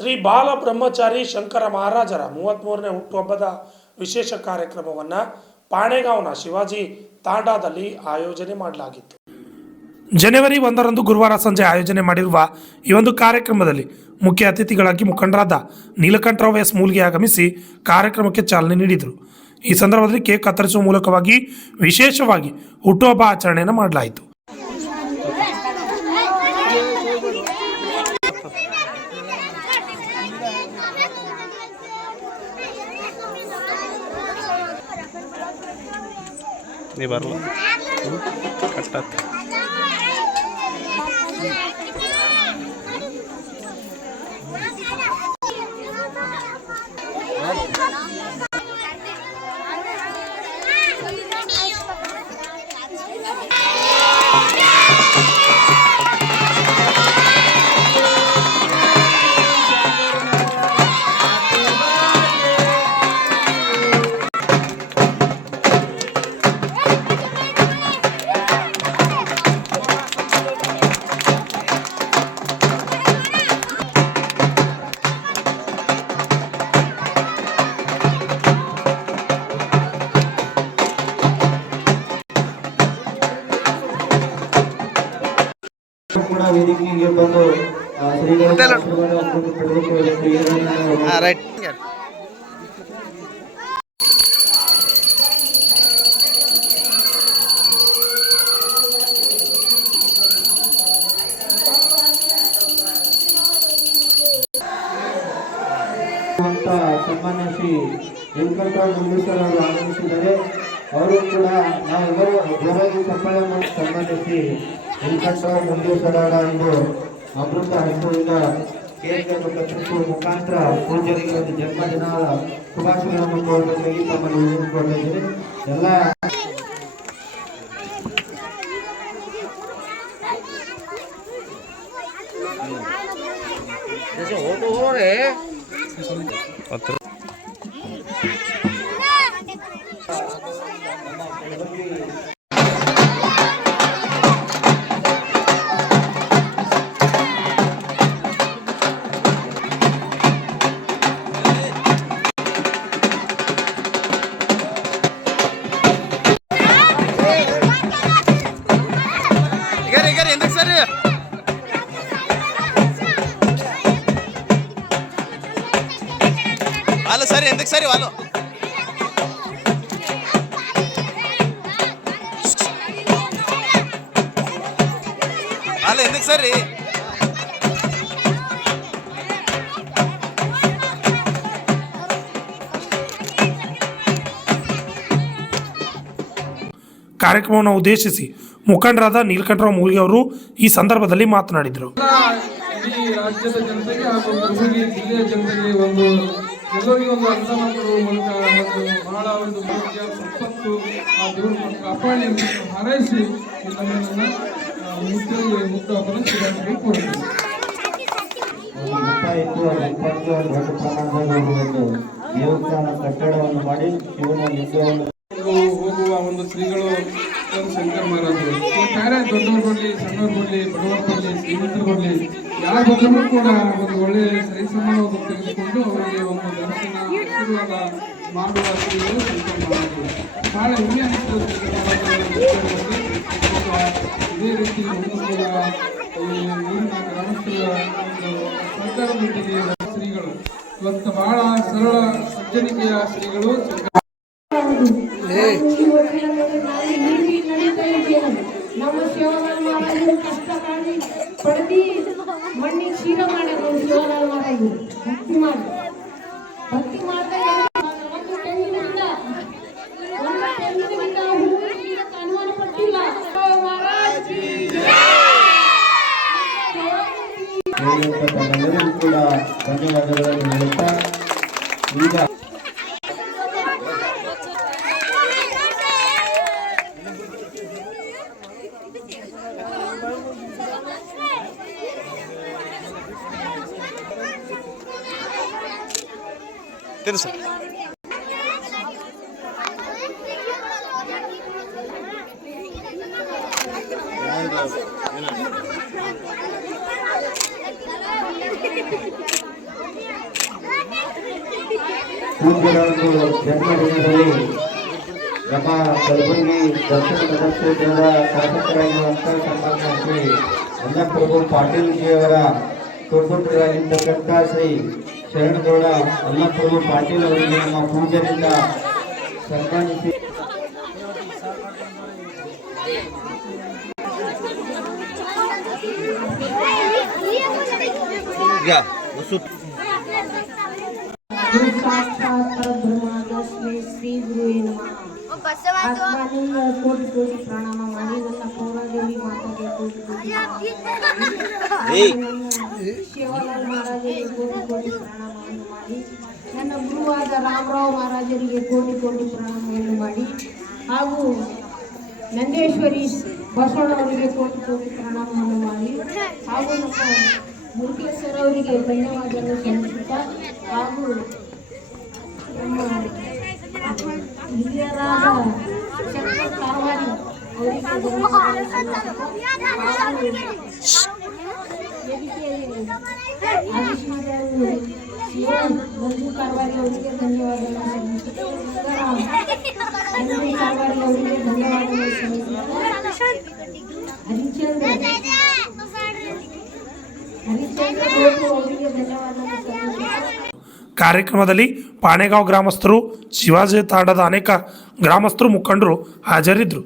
ಶ್ರೀ ಬಾಲ ಬ್ರಹ್ಮಚಾರಿ ಶಂಕರ ಮಹಾರಾಜರ 33ನೇ ಹುಟ್ಟುಹಬ್ಬದ ವಿಶೇಷ ಕಾರ್ಯಕ್ರಮವನ್ನು ಪಾಣೆಗಾಂವ್ನ ಶಿವಾಜಿ ತಾಂಡಾದಲ್ಲಿ ಆಯೋಜನೆ ಮಾಡಲಾಗಿತ್ತು. ಜನವರಿ 1ರಂದು ಗುರುವಾರ ಸಂಜೆ ಆಯೋಜನೆ ಮಾಡಿರುವ ಈ ಒಂದು ಕಾರ್ಯಕ್ರಮದಲ್ಲಿ ಮುಖ್ಯ ಅತಿಥಿಗಳಾಗಿ ಮುಖಂಡರಾದ ನೀಲಕಂಠರಾವ್ ಎಸ್ ಮೂಲ್ಗೆ ಆಗಮಿಸಿ ಕಾರ್ಯಕ್ರಮಕ್ಕೆ ಚಾಲನೆ ನೀಡಿದರು. ಈ ಸಂದರ್ಭದಲ್ಲಿ ಕೇಕ್ ಕತ್ತರಿಸುವ ಮೂಲಕವಾಗಿ ವಿಶೇಷವಾಗಿ ಹುಟ್ಟುಹಬ್ಬ ಆಚರಣೆಯನ್ನು ಮಾಡಲಾಯಿತು. ನೀ ಬರಲ್ಲ ಕಟ್ಟಾತ ವೇದಿಕೆಗೆ ಬಂದು ಸನ್ಮಾನ್ಯ ಶ್ರೀ ನೀಲಕಂಠರಾವ್ ಮುಂಡೇಶ್ವರ ಅವರು ಆಗಮಿಸಿದ್ದಾರೆ. ಅವರು ಕೂಡ ನಾವೆಲ್ಲರೂ ಜೋರಾಗಿ ಚಪ್ಪಾಳೆ ಮಾಡಿ ಸನ್ಮಾನ್ಯ ಶ್ರೀ ನೀಲಕಂಠರಾವ್ ಮುಂಡೇಶ್ವರ ಎಂದು ಅಮೃತ ಹಸ್ತದಿಂದ ಕೇಕನ್ನು ಕತ್ತರಿಸುವ ಮುಖಾಂತರ ಪೂಜಾರಿಗೆ ಒಂದು ಜನ್ಮದಿನದ ಶುಭಾಶಯಗಳನ್ನು ಕೋರಬೇಕಾಗಿ ತಮ್ಮನ್ನು ವಿನಂತಿಸಿಕೊಂಡಿದ್ದೇನೆ. ಎಲ್ಲ వాళ్ళు సరే ఎందుకు సరే వాళ్ళు వాళ్ళు ఎందుకు సరే ಕಾರ್ಯಕ್ರಮವನ್ನು ಉದ್ದೇಶಿಸಿ ಮುಖಂಡರಾದ ನೀಲಕಂಠರಾವ್ ಮೂಲ್ಗೆ ಅವರು ಈ ಸಂದರ್ಭದಲ್ಲಿ ಮಾತನಾಡಿದರು. ಈ ರಾಜ್ಯದ ಜನತೆಗೆ ಹಾಗೂ ಕಲಬುರಗಿ ಜಿಲ್ಲೆಯ ಜನತೆಗೆ ಎಲ್ಲರಿಗೂ ಒಂದು ಅರ್ಥ ಮಾಡುವ ಮೂಲಕ ಬಹಳ ಒಂದು ಭಾಗ್ಯ ಸಂಪತ್ತು ಆ ದೇವರು ಕಾಪಾಡಿ ಹಾರೈಸಿ ಮುಕ್ತ ಹಬ್ಬದ ಶುಭಾಶಯ ಕೋರುತ್ತೇನೆ. ದೊಡ್ಡ ಪ್ರಮಾಣದಲ್ಲಿ ದೇವಸ್ಥಾನ ಕಟ್ಟಡವನ್ನು ಮಾಡಿ ಶಿವನ ಲಿಂಗವನ್ನು ಹೋಗುವ ಒಂದು ಶ್ರೀಗಳು ಶಂಕರ ಮಹಾರಾಜರು ಕಾರ್ಯ ದೊಡ್ಡವರು ಕೊಡಲಿ, ಸಣ್ಣವ್ರು ಕೊಡಲಿ, ಬಡವರು ಕೊಡಲಿ, ಶ್ರೀಮಂತರು ಕೊಡಲಿ, ಯಾರು ಬಂದರೂ ಕೂಡ ಒಂದು ಒಳ್ಳೆಯ ಸರಿಸಮಾನವನ್ನು ತೆಗೆದುಕೊಂಡು ಅವರಿಗೆ ಒಂದು ದರ್ಶನ ಆಶೀರ್ವಾದ ಮಾಡುವ ಶ್ರೀಗಳು ಶಂಕರ ಮಹಾರಾಜರು. ಬಹಳ ಹೆಮ್ಮೆ ಅನಿಸುತ್ತದೆ ಇದೇ ರೀತಿ ಕೂಡ ಈ ಊರಿನ ಗ್ರಾಮಸ್ಥರ ಒಂದು ಸರ್ಕಾರದೊಂದಿಗೆ ಶ್ರೀಗಳು ಇವತ್ತು ಬಹಳ ಸರಳ ಸಜ್ಜನಿಕೆಯ ಶ್ರೀಗಳು ನಮ್ಮ ಶಿವಲಾಲ್ ಮಹಾರಾಜರು ಕಷ್ಟ ಮಾಡಿ ಪಡೆದಿ ಮಣ್ಣಿಗೆ ಶೀರ ಮಾಡಿದ್ರು. ಶಿವಲಾಲ್ ಮಹಾರಾಜರು ಭಕ್ತಿ ಮಾಡ್ತಾ ಒಂದು ತೆಂಗಿನಿಂದ ಅನುಮಾನ ಪಟ್ಟಿಲ್ಲ. ಕೂಡ ಧನ್ಯವಾದಗಳನ್ನು ಹೇಳುತ್ತಾ ಈಗ తెలుసు ಪೂಜ್ಯರ ಒಂದು ಜನ್ಮದಿನದಲ್ಲಿ ನಮ್ಮ ಕಲಬುರಗಿ ದಕ್ಷಿಣ ಕ್ಷೇತ್ರದ ಶಾಸಕರಾಗಿರುವಂಥ ಸನ್ಮಾನ್ಯ ಶ್ರೀ ಅಲ್ಲಪ್ರಭು ಪಾಟೀಲ್ ಜಿಯವರ ಕುಟುಂಬರಾಗಿರ್ತಕ್ಕಂಥ ಶ್ರೀ ಶರಣಗೌಡ ಅಲ್ಲಪ್ರಭು ಪಾಟೀಲ್ ಅವರಿಗೆ ನಮ್ಮ ಪೂಜ್ಯರಿಂದ ಸನ್ಮಾನಿಸಿ ಈಗ ಉಸು गुरु साक्षात परब्रह्मस्मै श्री गुरुवे नमः आत्मालिंग कोटि कोटि प्रणाम ಮಾಡಿ ನನ್ನ ಪೌರಾದೇವಿ ಮಾತಾಗೆ ಕೋಟಿ ಕೋಟಿ ಶಿವಲಾಲ್ ಮಹಾರಾಜರಿಗೆ ಕೋಟಿ ಕೋಟಿ ಪ್ರಣಾಮವನ್ನು ಮಾಡಿ ನನ್ನ ಗುರುವಾದ ರಾಮರಾವ್ ಮಹಾರಾಜರಿಗೆ ಕೋಟಿ ಕೋಟಿ ಪ್ರಣಾಮವನ್ನು ಮಾಡಿ ಹಾಗೂ ನಂದೇಶ್ವರಿ ಬಸವಣ್ಣವರಿಗೆ ಕೋಟಿ ಕೋಟಿ ಪ್ರಣಾಮವನ್ನು ಮಾಡಿ ಹಾಗೂ ನಮ್ಮ ಮುರುಕೇಶ್ವರ ಅವರಿಗೆ ಧನ್ಯವಾದಗಳು ಸಲ್ಲಿಸುತ್ತಾ ಹಾಗೂ ನಮ್ಮ ಹಿರಿಯರಾದ ಶಂಕರ್ ಕಾರವಾರಿ ಅವರಿಗೆ ಧನ್ಯವಾದಗಳು ಸಲ್ಲಿಸುತ್ತಾ ಹಾಗೂ ವೇದಿಕೆಯಲ್ಲಿ ಆದಿಶಿವದೇವರು ಶಿವನ್ ಮಂಜು ಕಾರವಾರಿ ಅವರಿಗೆ ಧನ್ಯವಾದಗಳು ಸಲ್ಲಿಸುತ್ತಾ ಮಂಜು ಕಾರವಾರಿ ಅವರಿಗೆ ಧನ್ಯವಾದಗಳು ಸಲ್ಲಿಸುತ್ತಾ ಹರಿಚಂದ್ರ ಗೋಪು ಅವರಿಗೆ ಧನ್ಯವಾದಗಳು ಸಲ್ಲಿಸುತ್ತಾ ಕಾರ್ಯಕ್ರಮದಲ್ಲಿ ಪಾಣೆಗಾಂವ್ ಗ್ರಾಮಸ್ಥರು, ಶಿವಾಜಿ ತಾಂಡದ ಅನೇಕ ಗ್ರಾಮಸ್ಥರು, ಮುಖಂಡರು ಹಾಜರಿದ್ದರು.